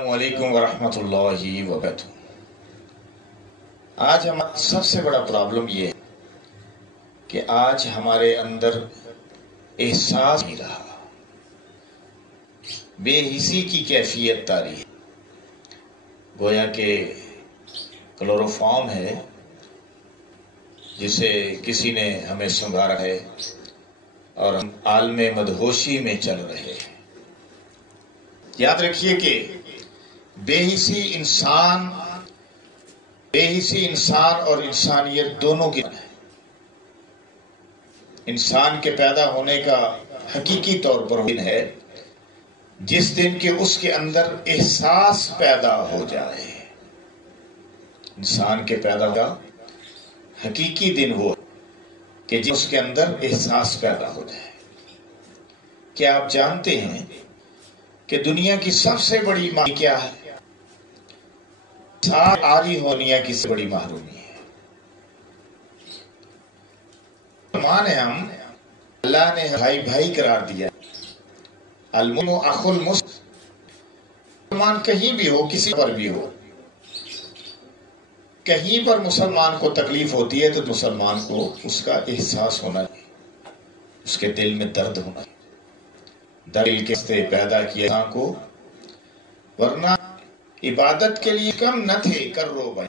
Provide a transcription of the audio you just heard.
السلام علیکم ورحمۃ اللہ وبرکاتہ۔ آج ہمارا سب سے بڑا پرابلم یہ ہے کہ آج ہمارے اندر احساس نہیں رہا، بے حسی کی کیفیت طاری ہے، گویا کہ کلوروفارم ہے جسے کسی نے ہمیں سنگھارا ہے اور ہم عالم مدہوشی میں چل رہے ہیں۔ یاد رکھیے کہ بے حسی انسان اور انسانیت دونوں کی ہے۔ انسان کے پیدا ہونے کا حقیقی طور پر دن ہے جس دن کہ اس کے اندر احساس پیدا ہو جائے۔ انسان کے پیدا کا حقیقی دن وہ کہ اس کے اندر احساس پیدا ہو جائے۔ کیا آپ جانتے ہیں کہ دنیا کی سب سے بڑی بیماری کیا ہے؟ عاری ہونیا کی سے بڑی محرومی ہے۔ مسلمان ہیں ہم، اللہ نے بھائی بھائی قرار دیا۔ المسلم اخو المسلم، مسلمان کہیں بھی ہو، کسی پر بھی ہو، کہیں پر مسلمان کو تکلیف ہوتی ہے تو مسلمان کو اس کا احساس ہونا چاہیے، اس کے دل میں درد ہونا چاہیے۔ دل کے سے پیدا کیا کو، ورنہ عبادت کے لیے کم نہ تھے کر رو بھائی۔